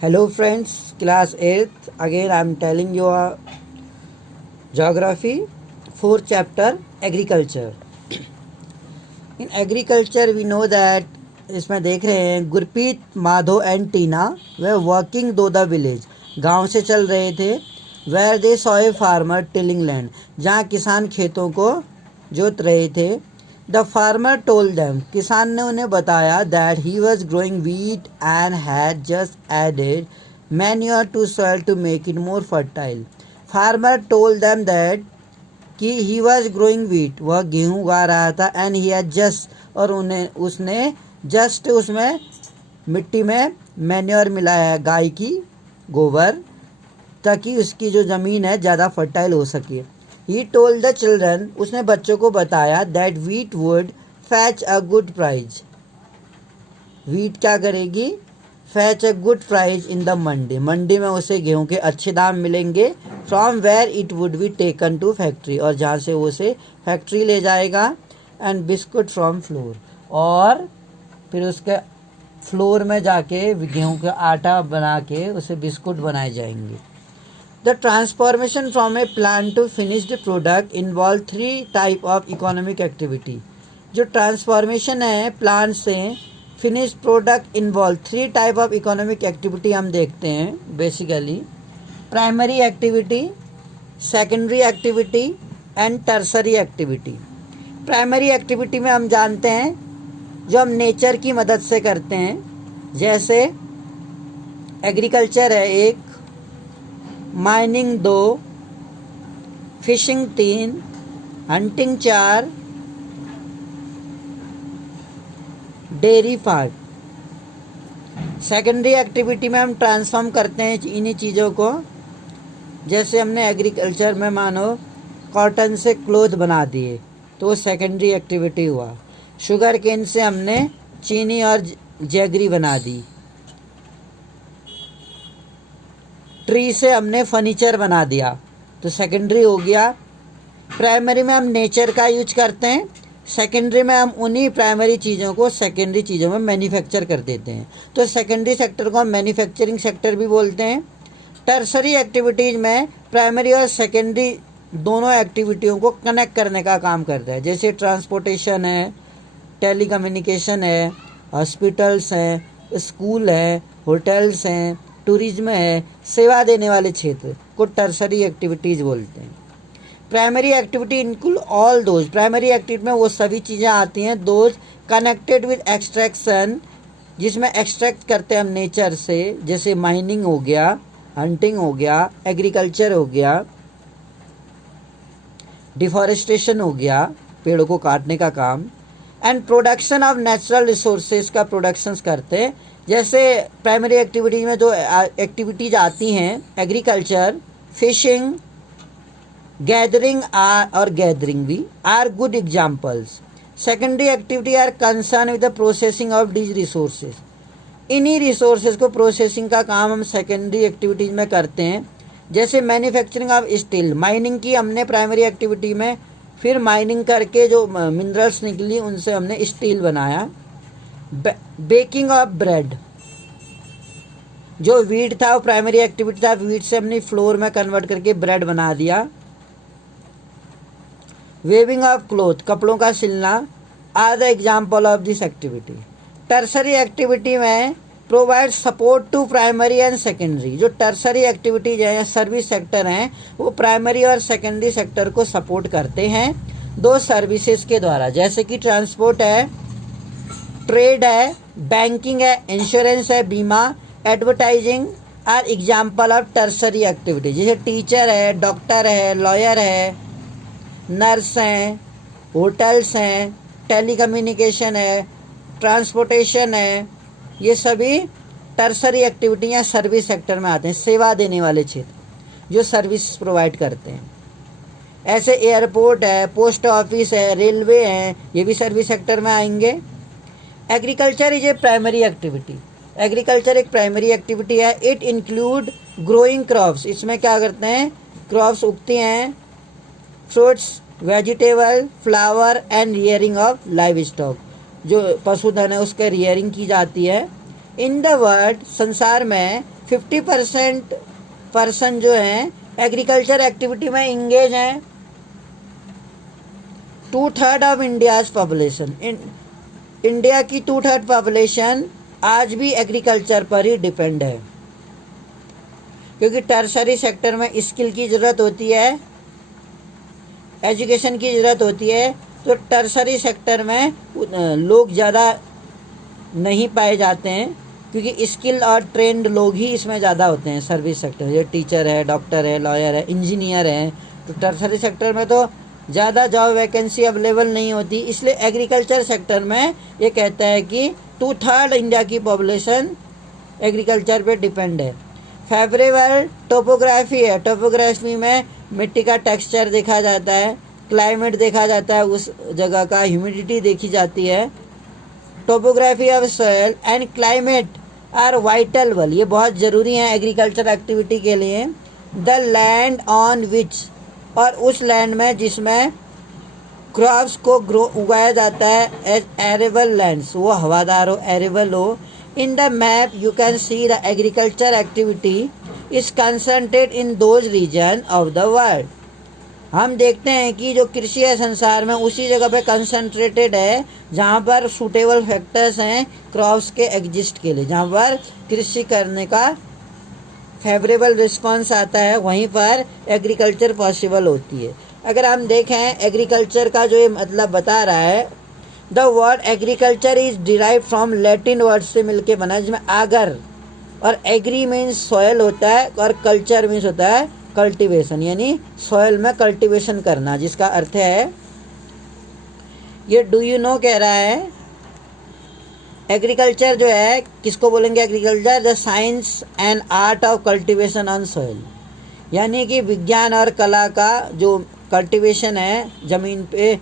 Hello friends, class 8th. Again I am telling you a geography, 4th chapter, agriculture. In agriculture we know that इसमें देख रहे हैं Gurpreet, Madho and Tina वे walking to the village, गांव से चल रहे थे। Where they saw a farmer tilling land, जहाँ किसान खेतों को जोत रहे थे। द फार्मर टोल्ड देम, किसान ने उन्हें बताया that he was growing wheat and had just added manure to soil to make it more fertile. Farmer told them that कि ही वॉज ग्रोइंग व्हीट, वह गेहूँ उगा रहा था। एंड ही हैड जस्ट, और उसने जस्ट उसमें मिट्टी में मैन्योर मिलाया है, गाय की गोबर, ताकि उसकी जो ज़मीन है ज़्यादा फर्टाइल हो सके। ही टोल्ड द चिल्ड्रन, उसने बच्चों को बताया that wheat would fetch a good price, wheat क्या करेगी, fetch a good price in the mandi, मंडी में उसे गेहूं के अच्छे दाम मिलेंगे। From where it would be taken to factory, और जहाँ से वो उसे फैक्ट्री ले जाएगा। एंड बिस्कुट फ्रॉम फ्लोर, और फिर उसके फ्लोर में जाके गेहूं का आटा बना के उसे बिस्कुट बनाए जाएंगे। The transformation from a plant to finished product involve 3 type of economic activity. जो ट्रांसफॉर्मेशन है प्लांट से finish product involve 3 type of economic activity हम देखते हैं basically. Primary activity, secondary activity and tertiary activity. Primary activity में हम जानते हैं जो हम नेचर की मदद से करते हैं, जैसे एग्रीकल्चर है 1, mining 2, fishing 3, hunting 4, dairy 5। Secondary activity में हम ट्रांसफॉर्म करते हैं इन्हीं चीज़ों को, जैसे हमने एग्रीकल्चर में मानो कॉटन से क्लोथ बना दिए तो वो सेकेंडरी एक्टिविटी हुआ। शुगर केन से हमने चीनी और जैगरी बना दी। ट्री से हमने फर्नीचर बना दिया तो सेकेंडरी हो गया। प्राइमरी में हम नेचर का यूज करते हैं, सेकेंडरी में हम उन्हीं प्राइमरी चीज़ों को सेकेंडरी चीज़ों में मैन्युफैक्चर कर देते हैं, तो सेकेंडरी सेक्टर को हम मैन्युफैक्चरिंग सेक्टर भी बोलते हैं। टर्सरी एक्टिविटीज़ में प्राइमरी और सेकेंडरी दोनों एक्टिविटियों को कनेक्ट करने का काम करता है, जैसे ट्रांसपोर्टेशन है, टेलीकम्युनिकेशन है, हॉस्पिटल्स हैं, स्कूल है, होटल्स हैं, टूरिज्म है, सेवा देने वाले क्षेत्र को टर्सरी एक्टिविटीज़ बोलते हैं। Primary activity include all those, primary activity में वो सभी चीज़ें आती हैं दोज कनेक्टेड विद एक्सट्रैक्शन, जिसमें एक्सट्रैक्ट करते हैं हम नेचर से, जैसे माइनिंग हो गया, हंटिंग हो गया, एग्रीकल्चर हो गया, डिफॉरेस्टेशन हो गया, पेड़ों को काटने का काम, and production of natural resources का प्रोडक्शंस करते हैं। जैसे प्राइमरी एक्टिविटीज में जो एक्टिविटीज आती हैं एग्रीकल्चर, फिशिंग, गैदरिंग और गैदरिंग भी are good examples. Secondary activity are concern with the processing of these resources, इन्हीं रिसोर्सेज को प्रोसेसिंग का काम हम सेकेंडरी एक्टिविटीज में करते हैं। जैसे मैन्युफैक्चरिंग ऑफ स्टील, माइनिंग की हमने प्राइमरी एक्टिविटी में, फिर माइनिंग करके जो मिनरल्स निकली उनसे हमने स्टील बनाया। बेकिंग ऑफ ब्रेड, जो व्हीट था वो प्राइमरी एक्टिविटी था, व्हीट से हमने फ्लोर में कन्वर्ट करके ब्रेड बना दिया। वेविंग ऑफ क्लोथ, कपड़ों का सिलना are the example of this activity. Tertiary activity में provide support to primary and secondary, जो टर्सरी एक्टिविटीज हैं, सर्विस सेक्टर हैं, वो प्राइमरी और सेकेंडरी सेक्टर को सपोर्ट करते हैं 2 सर्विसेज के द्वारा, जैसे कि ट्रांसपोर्ट है, ट्रेड है, बैंकिंग है, इंश्योरेंस है, बीमा, advertising are example of tertiary activity. जैसे टीचर है, डॉक्टर है, लॉयर है, नर्स हैं, होटल्स हैं, टेलीकम्युनिकेशन है, ट्रांसपोर्टेशन है, ये सभी टर्सरी एक्टिविटी या सर्विस सेक्टर में आते हैं, सेवा देने वाले क्षेत्र जो सर्विस प्रोवाइड करते हैं। ऐसे एयरपोर्ट है, पोस्ट ऑफिस है, रेलवे है, ये भी सर्विस सेक्टर में आएंगे। Agriculture is a primary activity, agriculture एक प्राइमरी एक्टिविटी है। इट इंक्लूड ग्रोइंग क्रॉप्स, इसमें क्या करते हैं, क्रॉप्स उगती हैं, fruits, vegetable, flower and rearing of live stock, जो पशुधन है उसके रियरिंग की जाती है। इन द वर्ल्ड, संसार में 50% पर्सन जो हैं एग्रीकल्चर एक्टिविटी में इंगेज हैं। 2/3 ऑफ इंडियाज पॉपुलेशन, इंडिया की 2/3 पॉपुलेशन आज भी एग्रीकल्चर पर ही डिपेंड है, क्योंकि टर्शरी सेक्टर में स्किल की ज़रूरत होती है, एजुकेशन की ज़रूरत होती है। तो टर्शरी सेक्टर में लोग ज़्यादा नहीं पाए जाते हैं, क्योंकि स्किल और ट्रेंड लोग ही इसमें ज़्यादा होते हैं। सर्विस सेक्टर, ये टीचर है, डॉक्टर है, लॉयर है, इंजीनियर है। तो टर्शरी सेक्टर में तो ज़्यादा जॉब वैकेंसी अवेलेबल नहीं होती, इसलिए एग्रीकल्चर सेक्टर में ये कहता है कि 2/3 इंडिया की पॉपुलेशन एग्रीकल्चर पे डिपेंड है। फेवरेबल टोपोग्राफी है, टोपोग्राफी में मिट्टी का टेक्सचर देखा जाता है, क्लाइमेट देखा जाता है, उस जगह का ह्यूमिडिटी देखी जाती है। Topography of soil and climate are vital well, ये बहुत ज़रूरी हैं एग्रीकल्चर एक्टिविटी के लिए। द लैंड ऑन विच, और उस लैंड में जिसमें क्रॉप्स को उगाया जाता है, एरेबल लैंड्स, वो हवादार हो, एरेबल हो। In the map you can see the agriculture activity is concentrated in those region of the world. हम देखते हैं कि जो कृषि है संसार में उसी जगह पे कंसंट्रेटेड है जहाँ पर सूटेबल फैक्टर्स हैं क्रॉप्स के एग्जिस्ट के लिए, जहाँ पर कृषि करने का फेवरेबल रिस्पांस आता है, वहीं पर एग्रीकल्चर पॉसिबल होती है। अगर हम देखें एग्रीकल्चर का जो ये मतलब बता रहा है, the word agriculture is derive from Latin word से मिलके बना, जिसमें आगर और एग्री मीन्स सॉयल होता है और कल्चर मीन्स होता है कल्टीवेशन, यानी सॉयल में कल्टीवेशन करना, जिसका अर्थ है, ये डू यू नो कह रहा है। एग्रीकल्चर जो है किसको बोलेंगे? Agriculture the science and art of cultivation on soil, यानी कि विज्ञान और कला का जो कल्टीवेशन है ज़मीन पे,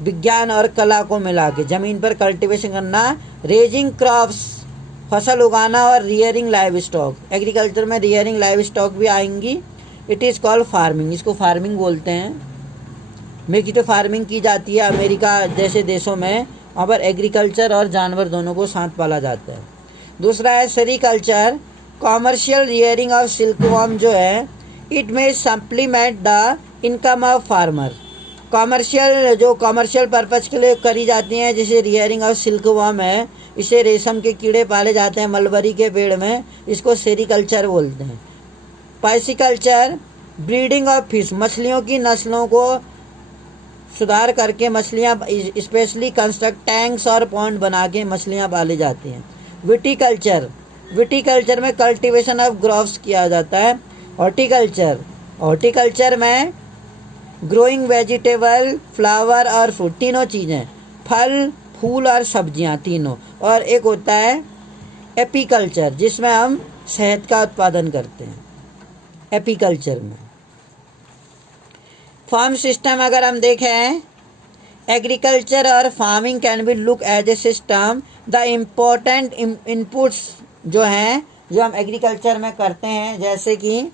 विज्ञान और कला को मिला के ज़मीन पर कल्टीवेशन करना। रेजिंग क्रॉप्स, फसल उगाना, और रियरिंग लाइव स्टॉक, एग्रीकल्चर में रियरिंग लाइव स्टॉक भी आएंगी। इट इज़ कॉल्ड फार्मिंग, इसको फार्मिंग बोलते हैं। मिक्स्ड फार्मिंग की जाती है अमेरिका जैसे देशों में, वहाँ पर एग्रीकल्चर और जानवर दोनों को साथ पाला जाता है। दूसरा है sericulture, commercial rearing of silkworm जो है, इट में supplement the income of farmer. Commercial, जो कॉमर्शियल पर्पज़ के लिए करी जाती हैं, जैसे रियरिंग ऑफ सिल्कवॉर्म है, इसे रेशम के कीड़े पाले जाते हैं मलबरी के पेड़ में, इसको सेरीकल्चर बोलते हैं। पाइसिकल्चर, ब्रीडिंग ऑफ फिश, मछलियों की नस्लों को सुधार करके मछलियाँ स्पेशली कंस्ट्रक्ट टैंक्स और पॉन्ड बना के मछलियाँ पाली जाती हैं। विटीकल्चर, विटीकल्चर में कल्टीवेशन ऑफ क्रॉप्स किया जाता है। हॉर्टिकल्चर, हॉर्टिकल्चर में ग्रोइंग वेजिटेबल, फ्लावर और फ्रूट, तीनों चीज़ें, फल, फूल और सब्जियां तीनों। और एक होता है एपीकल्चर, जिसमें हम शहद का उत्पादन करते हैं। एपीकल्चर में फार्म सिस्टम अगर हम देखें, एग्रीकल्चर और farming can be look as a system. The important inputs जो हैं, जो हम एग्रीकल्चर में करते हैं, जैसे कि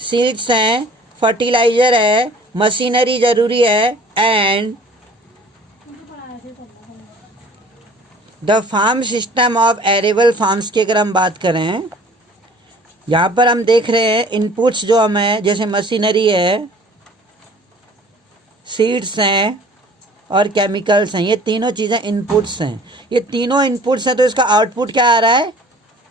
सीड्स हैं, फर्टिलाइज़र है, मशीनरी ज़रूरी है, and the farm system of arable farms की अगर हम बात करें, यहाँ पर हम देख रहे हैं इनपुट्स जो हमें, जैसे मशीनरी है, सीड्स हैं और केमिकल्स हैं, ये तीनों चीज़ें इनपुट्स हैं। ये तीनों इनपुट्स हैं तो इसका आउटपुट क्या आ रहा है?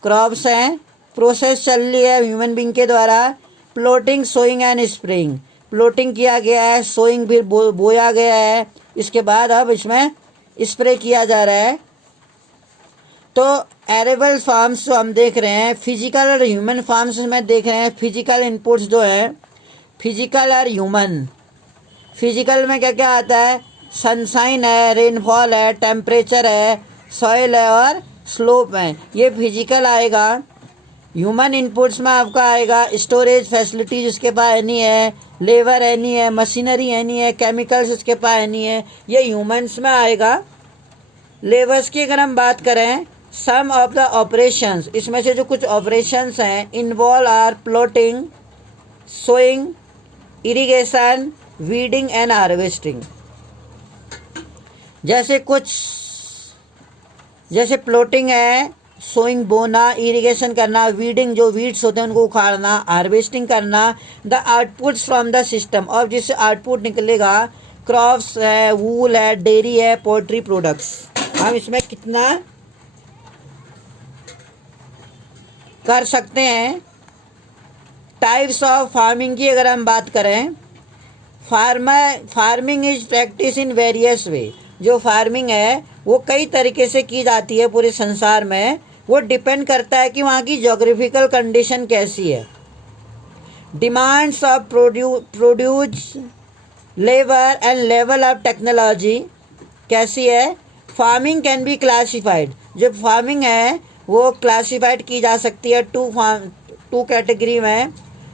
क्रॉप्स हैं। प्रोसेस चल रही है ह्यूमन बींग के द्वारा, plotting, sowing and spraying. Plotting किया गया है, सोइंग फिर बोया गया है, इसके बाद अब इसमें स्प्रे किया जा रहा है। तो एरेबल फार्म्स जो हम देख रहे हैं, फिजिकल और ह्यूमन फार्म्स में देख रहे हैं। फिजिकल इनपुट्स जो है, फिजिकल और ह्यूमन। फिजिकल में क्या क्या आता है? सनशाइन है, रेनफॉल है, टेम्परेचर है, सॉइल है और स्लोप है, ये फिजिकल आएगा। ह्यूमन इनपुट्स में आपका आएगा स्टोरेज फैसिलिटीज उसके पास नहीं है, लेबर है नहीं है, मशीनरी है नहीं है, केमिकल्स उसके पास है नहीं है, ये ह्यूमन्स में आएगा। लेबर्स की अगर हम बात करें, सम ऑफ द ऑपरेशंस, इसमें से जो कुछ ऑपरेशंस हैं involve are plotting, sowing, irrigation, weeding and harvesting. जैसे प्लॉटिंग है, सोइंग बोना, इरिगेशन करना, वीडिंग जो वीड्स होते हैं उनको उखाड़ना, हार्वेस्टिंग करना, the outputs from the system, और जिससे आउटपुट निकलेगा क्रॉप्स है, वूल है, डेयरी है, पोल्ट्री प्रोडक्ट्स। हम इसमें कितना कर सकते हैं। टाइप्स ऑफ फार्मिंग की अगर हम बात करें, farming is practice in various वे। जो फार्मिंग है वो कई तरीके से की जाती है पूरे संसार में। वो डिपेंड करता है कि वहाँ की जोग्राफिकल कंडीशन कैसी है। Demands of produce, labour and level of technology कैसी है। फार्मिंग कैन बी क्लासिफाइड, जो फार्मिंग है वो क्लासिफाइड की जा सकती है टू कैटेगरी में,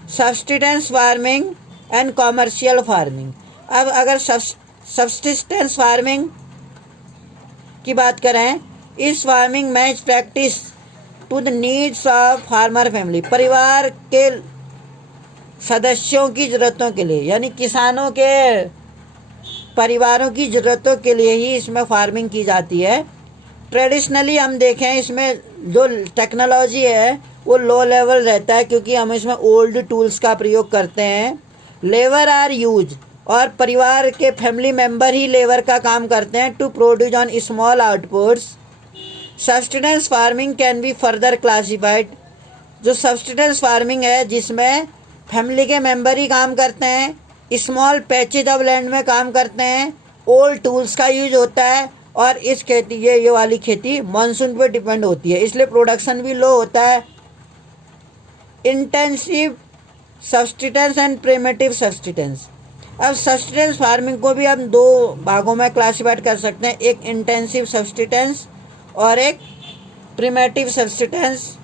subsistence farming and commercial farming. अब अगर सब्सिस्टेंस फार्मिंग की बात करें, इस फार्मिंग में practice to the needs of farmer family, परिवार के सदस्यों की ज़रूरतों के लिए, यानी किसानों के परिवारों की ज़रूरतों के लिए ही इसमें फार्मिंग की जाती है। ट्रेडिशनली हम देखें इसमें जो टेक्नोलॉजी है वो लो लेवल रहता है, क्योंकि हम इसमें ओल्ड टूल्स का प्रयोग करते हैं। लेबर आर यूज, और परिवार के फैमिली मेंबर ही लेबर का काम करते हैं to produce on small outputs. Subsistence farming can be further classified, जो सब्सिस्टेंस फार्मिंग है जिसमें फैमिली के मेंबर ही काम करते हैं, स्मॉल पैचेज ऑफ लैंड में काम करते हैं, ओल्ड टूल्स का यूज होता है, और इस खेती ये वाली खेती मानसून पे डिपेंड होती है, इसलिए प्रोडक्शन भी लो होता है। Intensive subsistence and primitive subsistence. अब सब्सिस्टेंस फार्मिंग को भी हम दो भागों में क्लासिफाइड कर सकते हैं, एक इंटेंसिव सब्सिस्टेंस और एक प्रिमिटिव सब्सिस्टेंस।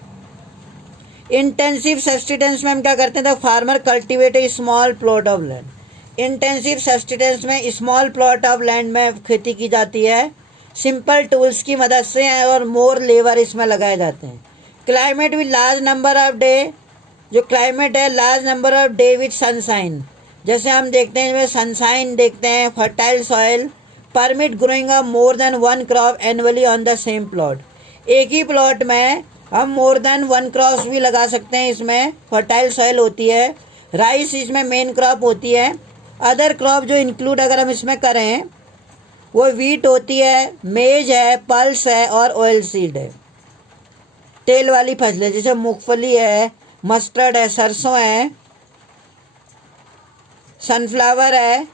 इंटेंसिव सब्सिस्टेंस में हम क्या करते हैं, the farmer cultivate A small plot of land. Intensive subsistence में स्मॉल प्लॉट ऑफ लैंड में खेती की जाती है, सिंपल टूल्स की मदद से, और मोर लेबर इसमें लगाए जाते हैं। Climate with large number of day, जो क्लाइमेट है large number of day with sunshine, जैसे हम देखते हैं इसमें सनशाइन देखते हैं। Fertile soil permit growing of more than one crop annually on the same plot, एक ही प्लॉट में हम मोर देन वन क्रॉप भी लगा सकते हैं, इसमें फर्टाइल सॉइल होती है। राइस इसमें मेन क्रॉप होती है। अदर क्रॉप जो इंक्लूड अगर हम इसमें करें वो वीट होती है, मेज है, पल्स है, और ऑयल सीड है, तेल वाली फसलें जैसे मूंगफली है, मस्टर्ड है, सरसों है, सनफ्लावर है।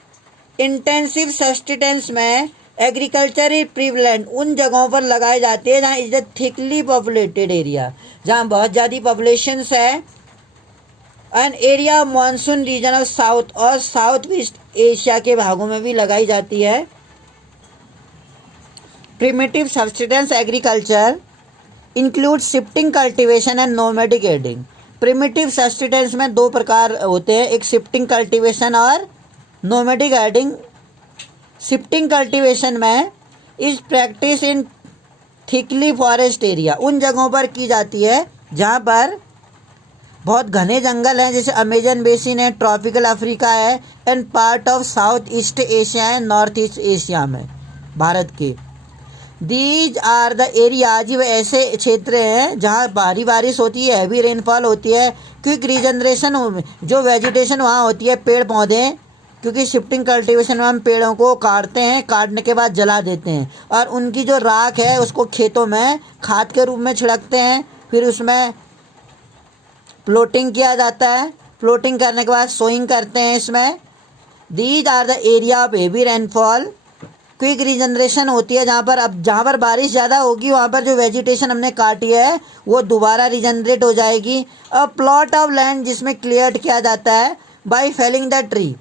इंटेंसिव सब्सिस्टेंस में एग्रीकल्चर इज प्रिवलेंट, उन जगहों पर लगाई जाती है जहाँ is the thickly populated area, जहाँ बहुत ज़्यादा पॉपुलेशन है। An area monsoon region of South और साउथ ईस्ट एशिया के भागों में भी लगाई जाती है। Primitive subsistence agriculture include shifting cultivation and nomadic herding. Primitive subsistence में दो प्रकार होते हैं, एक शिफ्टिंग कल्टीवेशन और नोमैडिक एडिंग। शिफ्टिंग कल्टीवेशन में इस प्रैक्टिस इन थिकली फॉरेस्ट एरिया, उन जगहों पर की जाती है जहाँ पर बहुत घने जंगल हैं, जैसे अमेजन बेसिन है, ट्रॉपिकल अफ्रीका है, and part of south East Asia है, नॉर्थ ईस्ट एशिया में भारत के। दीज आर द एरियाज, वो ऐसे क्षेत्र हैं जहाँ भारी बारिश होती है, हैवी रेनफॉल होती है, क्विक रीजनरेशन, जो वेजिटेशन वहाँ होती है, पेड़ पौधे, क्योंकि शिफ्टिंग कल्टीवेशन में हम पेड़ों को काटते हैं, काटने के बाद जला देते हैं, और उनकी जो राख है उसको खेतों में खाद के रूप में छिड़कते हैं, फिर उसमें प्लॉटिंग किया जाता है, प्लॉटिंग करने के बाद सोइंग करते हैं इसमें। These are the area of heavy rainfall. Quick regeneration होती है जहाँ पर बारिश ज़्यादा होगी वहाँ पर जो वेजिटेशन हमने काटी है वो दोबारा रीजनरेट हो जाएगी। अ प्लॉट ऑफ लैंड जिसमें क्लियर किया जाता है बाय फेलिंग द ट्री,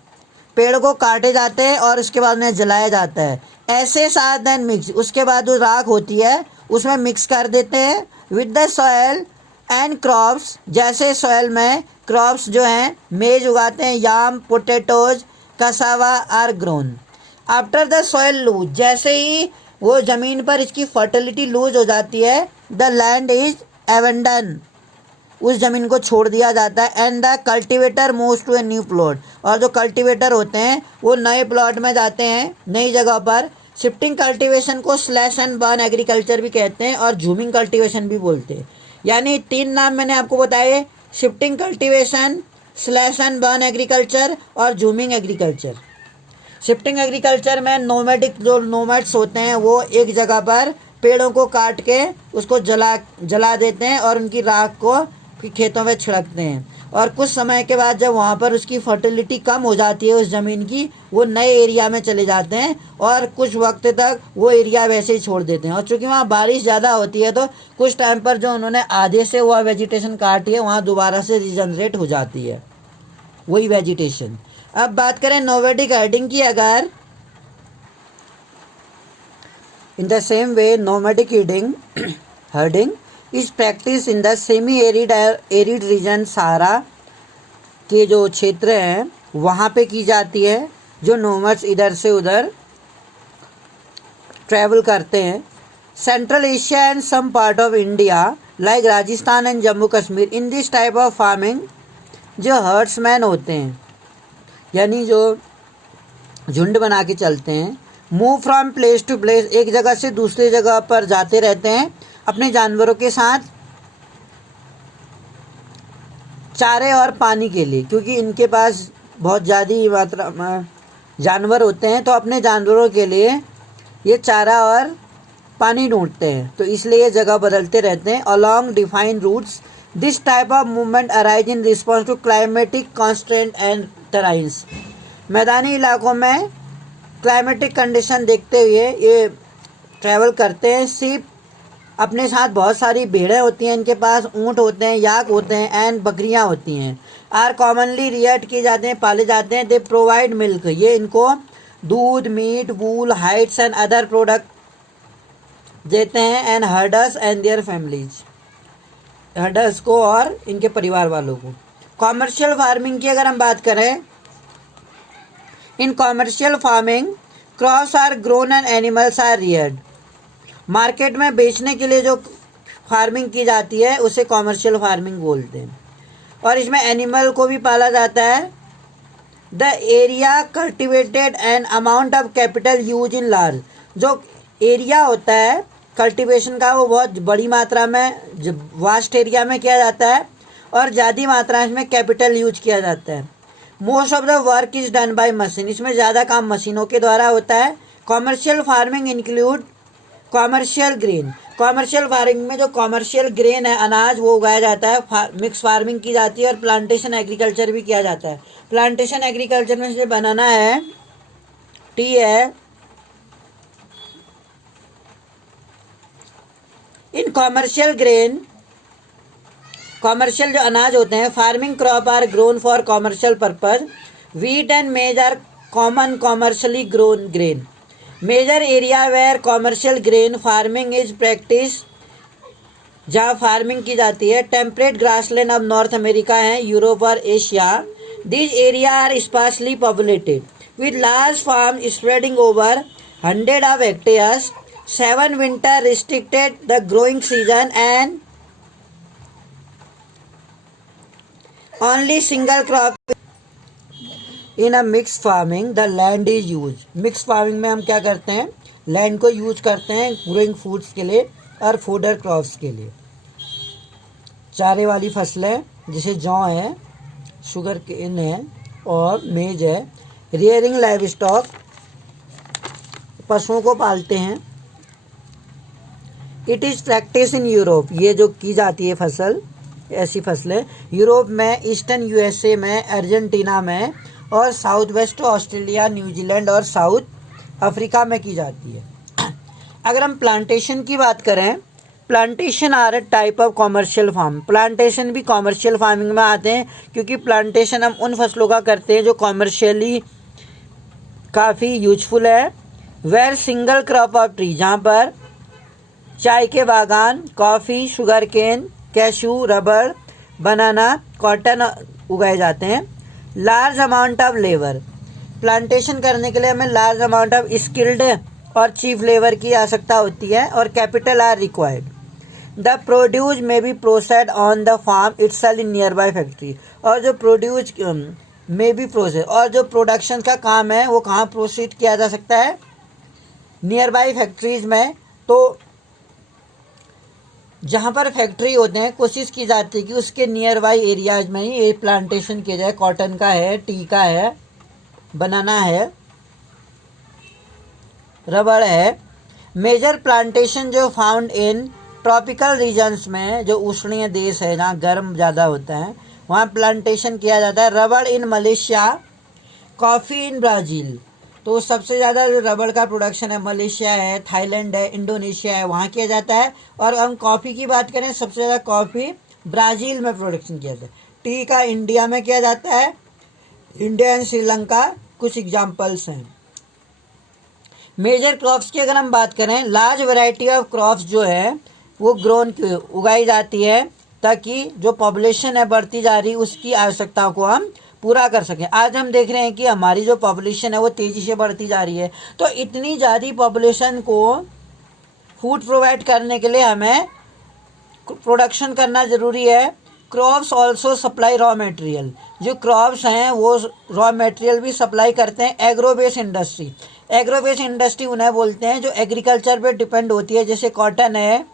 पेड़ को काटे जाते हैं और उसके बाद उन्हें जलाया जाता है। ऐसे साथ देन मिक्स, उसके बाद जो राख होती है उसमें मिक्स कर देते हैं with the soil and crops, जैसे सॉयल में क्रॉप्स जो हैं मेज उगाते हैं, yam, potatoes, cassava are grown. After the soil loose, जैसे ही वो ज़मीन पर इसकी फर्टिलिटी लूज हो जाती है, द लैंड इज एबंडन, उस ज़मीन को छोड़ दिया जाता है। And the cultivator moves to a new plot, और जो कल्टिवेटर होते हैं वो नए प्लॉट में जाते हैं, नई जगह पर। शिफ्टिंग कल्टीवेशन को स्लैश एंड बर्न एग्रीकल्चर भी कहते हैं और झूमिंग कल्टीवेशन भी बोलते हैं। यानी 3 नाम मैंने आपको बताए, shifting cultivation, slash and burn agriculture और झूमिंग एग्रीकल्चर। शिफ्टिंग एग्रीकल्चर में नोमैडिक जो नोमैड्स होते हैं वो एक जगह पर पेड़ों को काट के उसको जला देते हैं और उनकी राख को खेतों में छिड़कते हैं, और कुछ समय के बाद जब वहाँ पर उसकी फर्टिलिटी कम हो जाती है उस ज़मीन की, वो नए एरिया में चले जाते हैं और कुछ वक्त तक वो एरिया वैसे ही छोड़ देते हैं। और चूँकि वहाँ बारिश ज़्यादा होती है तो कुछ टाइम पर जो उन्होंने आधे से हुआ वेजिटेशन काटी है वहाँ दोबारा से रीजनरेट हो जाती है वही वेजिटेशन। अब बात करें नोमैडिक हर्डिंग की, अगर in the same way nomadic herding is practice in the semi arid region, Sahara के जो क्षेत्र हैं वहाँ पे की जाती है, जो नोमैड्स इधर से उधर ट्रैवल करते हैं। Central Asia and some part of India like Rajasthan and Jammu Kashmir, in this type of farming जो हर्ड्समैन होते हैं यानी जो झुंड बना के चलते हैं, move from place to place, एक जगह से दूसरी जगह पर जाते रहते हैं अपने जानवरों के साथ चारे और पानी के लिए, क्योंकि इनके पास बहुत ज़्यादा मात्रा में जानवर होते हैं तो अपने जानवरों के लिए ये चारा और पानी ढूंढते हैं, तो इसलिए ये जगह बदलते रहते हैं along defined routes. This type of movement arise in response to climatic constant and terrains. मैदानी इलाकों में क्लाइमेटिक कंडीशन देखते हुए ये ट्रैवल करते हैं। सीप अपने साथ बहुत सारी भेड़ें होती हैं, इनके पास ऊँट होते हैं, याक होते हैं एंड बकरियां होती हैं। आर कॉमनली रियर्ड किए जाते हैं, पाले जाते हैं। दे प्रोवाइड मिल्क, ये इनको दूध, meat, wool, hides and other product देते हैं। And herders and their families, herders को और इनके परिवार वालों को। कॉमर्शियल फार्मिंग की अगर हम बात करें, in commercial farming crops are grown and animals are reared. Market में बेचने के लिए जो फार्मिंग की जाती है उसे कॉमर्शियल फार्मिंग बोलते हैं, और इसमें एनिमल को भी पाला जाता है। The area cultivated and amount of capital use in large, जो एरिया होता है कल्टीवेशन का वो बहुत बड़ी मात्रा में वास्ट एरिया में किया जाता है और ज़्यादा मात्रा में कैपिटल यूज किया जाता है। Most of the work is done by machine, इसमें ज़्यादा काम मशीनों के द्वारा होता है। Commercial farming include commercial grain, commercial farming में जो कॉमर्शियल ग्रेन है अनाज वो उगाया जाता है। मिक्स फार्मिंग की जाती है और प्लांटेशन एग्रीकल्चर भी किया जाता है। प्लांटेशन एग्रीकल्चर में जैसे बनाना है, टी है। इन कॉमर्शियल ग्रेन, कॉमर्शियल जो अनाज होते हैं, farming crop are grown for commercial purpose. Wheat and maize are common commercially grown grain. Major area where commercial grain farming is practice, जहाँ फार्मिंग की जाती है। Temperate grassland of North America है, Europe और Asia. This area are sparsely populated with large farm spreading over 100 of hectares. 7 winter restricted the growing season and only single crop. In a mix farming the land is use. Mix farming में हम क्या करते हैं, land को use करते हैं growing foods के लिए और फूडर क्रॉप्स के लिए। चारे वाली फसलें जैसे जौ है, शुगर केन है और मेज है। रियरिंग लाइव स्टॉक, पशुओं को पालते हैं। It is practice in Europe, ये जो की जाती है फसल, ऐसी फसलें यूरोप में, ईस्टर्न यूएसए में, अर्जेंटीना में और साउथ वेस्ट ऑस्ट्रेलिया, न्यूजीलैंड और साउथ अफ्रीका में की जाती है। अगर हम प्लांटेशन की बात करें, plantation are a type of commercial farm. Plantation भी कॉमर्शियल फार्मिंग में आते हैं, क्योंकि प्लांटेशन हम उन फसलों का करते हैं जो कॉमर्शियली काफ़ी यूजफुल है। Where single crop of tree, जहाँ पर चाय के बागान, coffee, sugar cane, cashew, rubber, banana, cotton उगाए जाते हैं। Large amount of labour, plantation करने के लिए हमें लार्ज अमाउंट ऑफ स्किल्ड और चीफ लेबर की आवश्यकता होती है और capital are required. The produce may be processed on the farm itself in nearby factory, और जो प्रोड्यूस में बी प्रोसेस, और जो प्रोडक्शन का काम है वो कहाँ प्रोसीड किया जा सकता है, नियर बाई फैक्ट्रीज में, तो जहाँ पर फैक्ट्री होते हैं कोशिश की जाती है कि उसके नियर बाई एरियाज में ही ये प्लांटेशन किया जाए। कॉटन का है, टी का है, बनाना है, रबड़ है। मेजर प्लांटेशन जो फाउंड इन ट्रॉपिकल रीजन्स में, जो उष्णीय देश है जहाँ गर्म ज़्यादा होता है वहाँ प्लांटेशन किया जाता है। रबड़ in Malaysia, coffee in Brazil. तो सबसे ज़्यादा जो रबड़ का प्रोडक्शन है मलेशिया है, थाईलैंड है, इंडोनेशिया है, वहाँ किया जाता है। और हम कॉफ़ी की बात करें, सबसे ज़्यादा कॉफ़ी ब्राज़ील में प्रोडक्शन किया जाता है। टी का इंडिया में किया जाता है, इंडिया एंड श्रीलंका कुछ एग्जाम्पल्स हैं। मेजर क्रॉप्स की अगर हम बात करें, लार्ज वैरायटी ऑफ क्रॉप्स जो है वो ग्रोन उगाई जाती है ताकि जो पॉपुलेशन है बढ़ती जा रही उसकी आवश्यकताओं को हम पूरा कर सकें। आज हम देख रहे हैं कि हमारी जो पॉपुलेशन है वो तेज़ी से बढ़ती जा रही है, तो इतनी ज़्यादा पॉपुलेशन को फूड प्रोवाइड करने के लिए हमें प्रोडक्शन करना ज़रूरी है। Crops also supply raw material, जो क्रॉप्स हैं वो रॉ मटेरियल भी सप्लाई करते हैं। Agro based industry, agro based industry उन्हें बोलते हैं जो एग्रीकल्चर पे डिपेंड होती है, जैसे कॉटन है,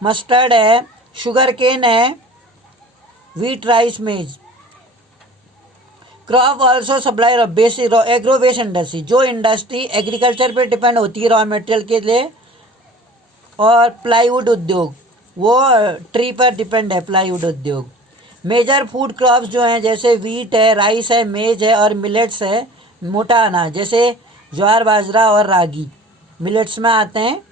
मस्टर्ड है, शुगर केन है, व्हीट, राइस, मेज। Crop also supply basic agro based industry, जो इंडस्ट्री एग्रीकल्चर पे डिपेंड होती है रॉ मटेरियल के लिए। और प्लाईवुड उद्योग, वो ट्री पर डिपेंड है, प्लाईवुड उद्योग। मेजर फूड क्रॉप्स जो हैं जैसे व्हीट है, राइस है, मेज है और मिलेट्स है, मोटा अनाज जैसे ज्वार, बाजरा और रागी मिलेट्स में आते हैं।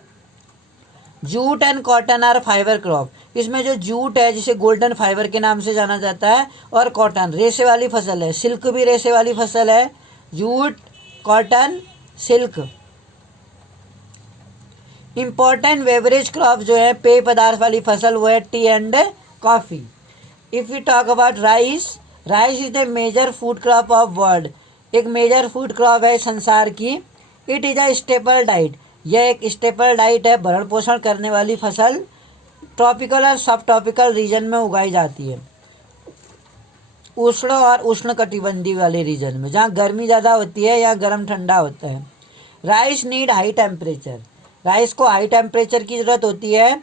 Jute and cotton are fibre crop, इसमें जो जूट है जिसे गोल्डन फाइबर के नाम से जाना जाता है, और कॉटन रेशे वाली फसल है, सिल्क भी रेशे वाली फसल है। Jute, cotton, silk. Important beverage crop जो है पेय पदार्थ वाली फसल वो है tea and coffee. If you talk about rice, rice is the major food crop of world, एक मेजर फूड क्रॉप है संसार की। It is a staple diet, यह एक स्टेपल डाइट है, भरण पोषण करने वाली फसल। ट्रॉपिकल और सब ट्रॉपिकल रीजन में उगाई जाती है, उष्ण और उष्ण कटिबंधीय वाले रीजन में, जहाँ गर्मी ज़्यादा होती है या गर्म ठंडा होता है। Rice need high temperature, rice को हाई टेम्परेचर की ज़रूरत होती है,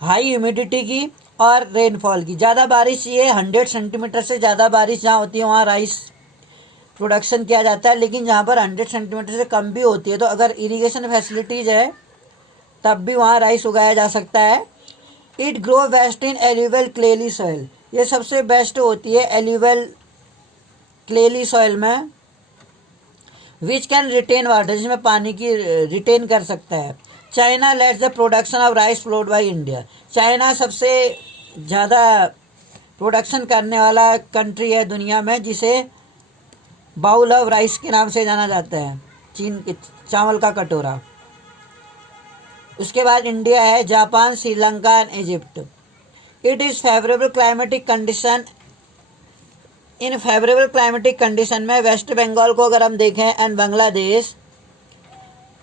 हाई ह्यूमिडिटी की और रेनफॉल की। ज़्यादा बारिश चाहिए, 100 सेंटीमीटर से ज़्यादा बारिश जहाँ होती है वहाँ राइस प्रोडक्शन किया जाता है। लेकिन जहाँ पर 100 सेंटीमीटर से कम भी होती है, तो अगर इरिगेशन फैसिलिटीज़ है तब भी वहाँ राइस उगाया जा सकता है। It grow best in alluvial clayey soil, ये सबसे बेस्ट होती है एल्यूवियल क्लेली सॉइल में। विच कैन रिटेन वाटर, जिसमें पानी की रिटेन कर सकता है। China let's the production of rice flowed by India, China सबसे ज़्यादा प्रोडक्शन करने वाला कंट्री है दुनिया में, जिसे बाउल ऑफ राइस के नाम से जाना जाता है, चीन के चावल का कटोरा। उसके बाद इंडिया है, Japan, Sri Lanka and Egypt. It is favourable climatic condition, in favourable climatic condition में वेस्ट बंगाल को अगर हम देखें एंड बांग्लादेश,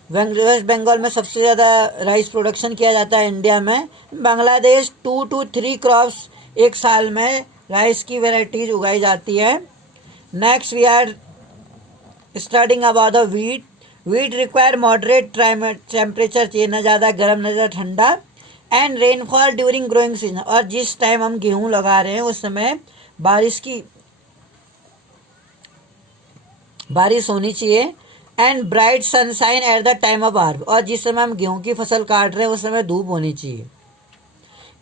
वेस्ट बंगाल में सबसे ज़्यादा राइस प्रोडक्शन किया जाता है इंडिया में। बांग्लादेश 2 to 3 क्रॉप्स एक साल में राइस की वेराइटीज उगाई जाती है। Next we are starting about the wheat. Wheat require moderate temperature चाहिए, ना ज़्यादा गर्म ना ज़्यादा ठंडा, and rainfall during growing season, और जिस टाइम हम गेहूँ लगा रहे हैं उस समय बारिश होनी चाहिए। And bright sunshine at the time of harvest, और जिस समय हम गेहूँ की फसल काट रहे हैं उस समय धूप होनी चाहिए।